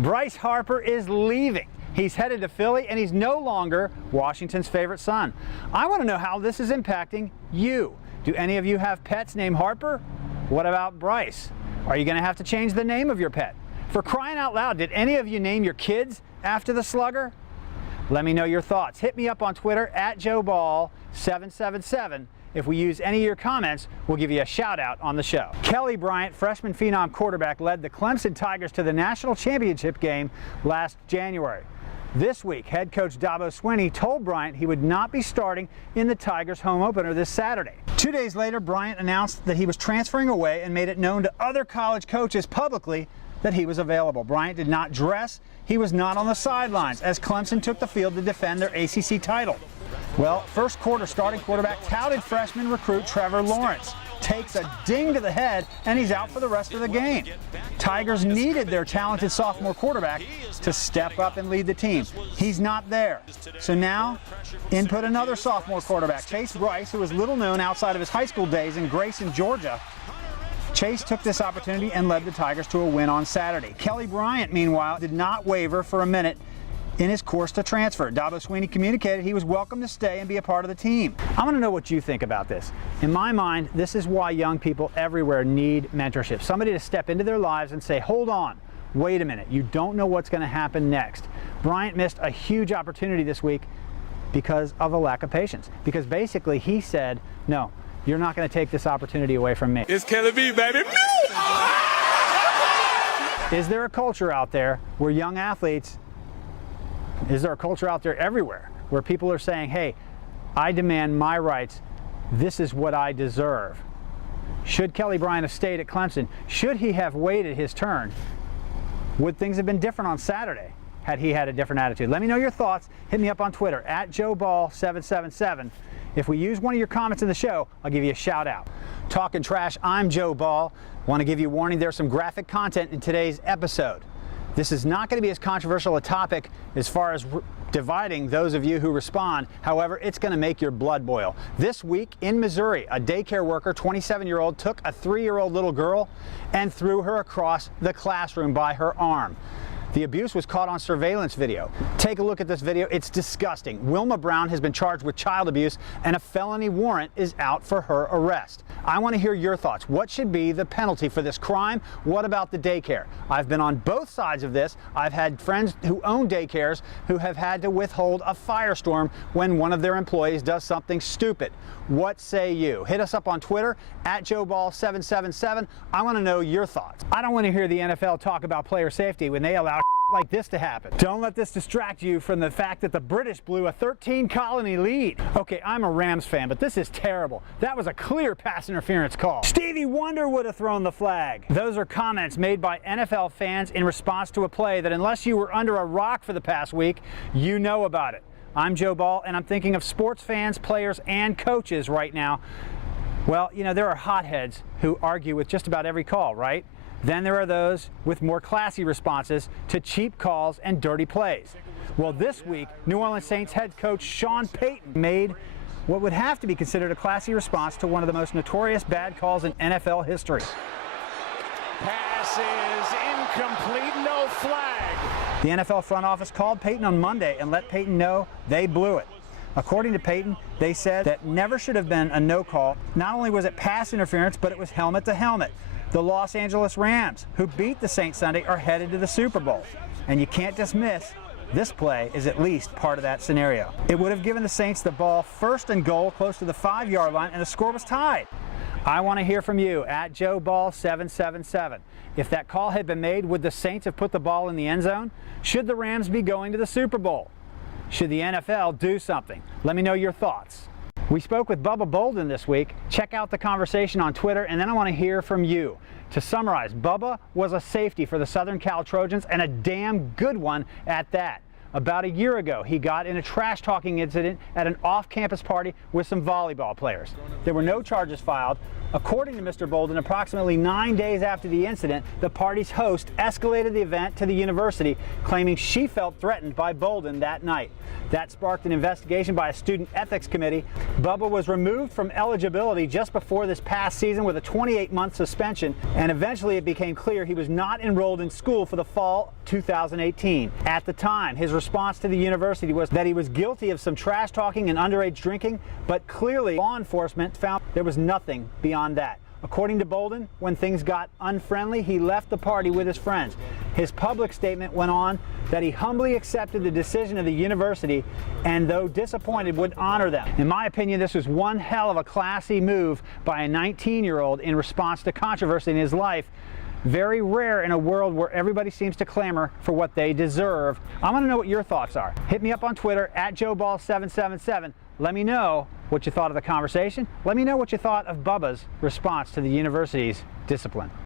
Bryce Harper is leaving. He's headed to Philly, and he's no longer Washington's favorite son. I want to know how this is impacting you. Do any of you have pets named Harper? What about Bryce? Are you going to have to change the name of your pet? For crying out loud, did any of you name your kids after the Slugger? Let me know your thoughts. Hit me up on Twitter at joeball777. If we use any of your comments, we'll give you a shout out on the show. Kelly Bryant, freshman phenom quarterback, led the Clemson Tigers to the national championship game last January. This week, head coach Joeball777 told Bryant he would not be starting in the Tigers' home opener this Saturday. 2 days later, Bryant announced that he was transferring away and made it known to other college coaches publicly that he was available. Bryant did not dress. He was not on the sidelines as Clemson took the field to defend their ACC title. Well, first quarter starting quarterback touted freshman recruit Trevor Lawrence takes a ding to the head, and he's out for the rest of the game. Tigers needed their talented sophomore quarterback to step up and lead the team. He's not there. So now, input another sophomore quarterback, Chase Bryce, who was little known outside of his high school days in Grayson, Georgia. Chase took this opportunity and led the Tigers to a win on Saturday. Kelly Bryant, meanwhile, did not waver for a minute in his course to transfer. Joeball777 communicated he was welcome to stay and be a part of the team. I want to know what you think about this. In my mind, this is why young people everywhere need mentorship. Somebody to step into their lives and say, hold on, wait a minute, you don't know what's going to happen next. Bryant missed a huge opportunity this week because of a lack of patience. Because basically he said, no, you're not going to take this opportunity away from me. It's Kelly B, baby. Is there a culture out there where young athletes, is there a culture out there everywhere where people are saying, hey, I demand my rights, this is what I deserve? Should Kelly Bryant have stayed at Clemson? Should he have waited his turn? Would things have been different on Saturday had he had a different attitude? Let me know your thoughts. Hit me up on Twitter at joeball777. If we use one of your comments in the show, I'll give you a shout out. Talking trash, I'm Joe Ball. Want to give you a warning, there's some graphic content in today's episode. This is not going to be as controversial a topic as far as dividing those of you who respond. However, it's going to make your blood boil. This week in Missouri, a daycare worker, 27-year-old, took a 3-year-old little girl and threw her across the classroom by her arm. The abuse was caught on surveillance video. Take a look at this video. It's disgusting. Wilma Brown has been charged with child abuse, and a felony warrant is out for her arrest. I want to hear your thoughts. What should be the penalty for this crime? What about the daycare? I've been on both sides of this. I've had friends who own daycares who have had to withhold a firestorm when one of their employees does something stupid. What say you? Hit us up on Twitter at joeball777. I want to know your thoughts. I don't want to hear the NFL talk about player safety when they allow like this to happen. Don't let this distract you from the fact that the British blew a 13-colony lead. Okay, I'm a Rams fan, but this is terrible. That was a clear pass interference call. Stevie Wonder would have thrown the flag. Those are comments made by NFL fans in response to a play that, unless you were under a rock for the past week, you know about it. I'm Joe Ball, and I'm thinking of sports fans, players, and coaches right now. Well, you know, there are hotheads who argue with just about every call, right? Then there are those with more classy responses to cheap calls and dirty plays. Well, this week, New Orleans Saints head coach Sean Payton made what would have to be considered a classy response to one of the most notorious bad calls in NFL history. Pass is incomplete, no flag. The NFL front office called Payton on Monday and let Payton know they blew it. According to Payton, they said that never should have been a no call. Not only was it pass interference, but it was helmet to helmet. The Los Angeles Rams, who beat the Saints Sunday, are headed to the Super Bowl. And you can't dismiss this play is at least part of that scenario. It would have given the Saints the ball first and goal close to the 5-yard line, and the score was tied. I want to hear from you at joeball777. If that call had been made, would the Saints have put the ball in the end zone? Should the Rams be going to the Super Bowl? Should the NFL do something? Let me know your thoughts. We spoke with Bubba Bolden this week. Check out the conversation on Twitter, and then I want to hear from you. To summarize, Bubba was a safety for the Southern Cal Trojans, and a damn good one at that. About a year ago, he got in a trash-talking incident at an off-campus party with some volleyball players. There were no charges filed. According to Mr. Bolden, approximately 9 days after the incident, the party's host escalated the event to the university, claiming she felt threatened by Bolden that night. That sparked an investigation by a student ethics committee. Bubba was removed from eligibility just before this past season with a 28-month suspension, and eventually it became clear he was not enrolled in school for the fall 2018. At the time, his response to the university was that he was guilty of some trash talking and underage drinking, but clearly law enforcement found there was nothing beyond that. According to Bolden, when things got unfriendly, he left the party with his friends. His public statement went on that he humbly accepted the decision of the university and, though disappointed, would honor them. In my opinion, this was one hell of a classy move by a 19-year-old in response to controversy in his life. Very rare in a world where everybody seems to clamor for what they deserve. I want to know what your thoughts are. Hit me up on Twitter at joeball777. Let me know what you thought of the conversation. Let me know what you thought of Bubba's response to the university's discipline.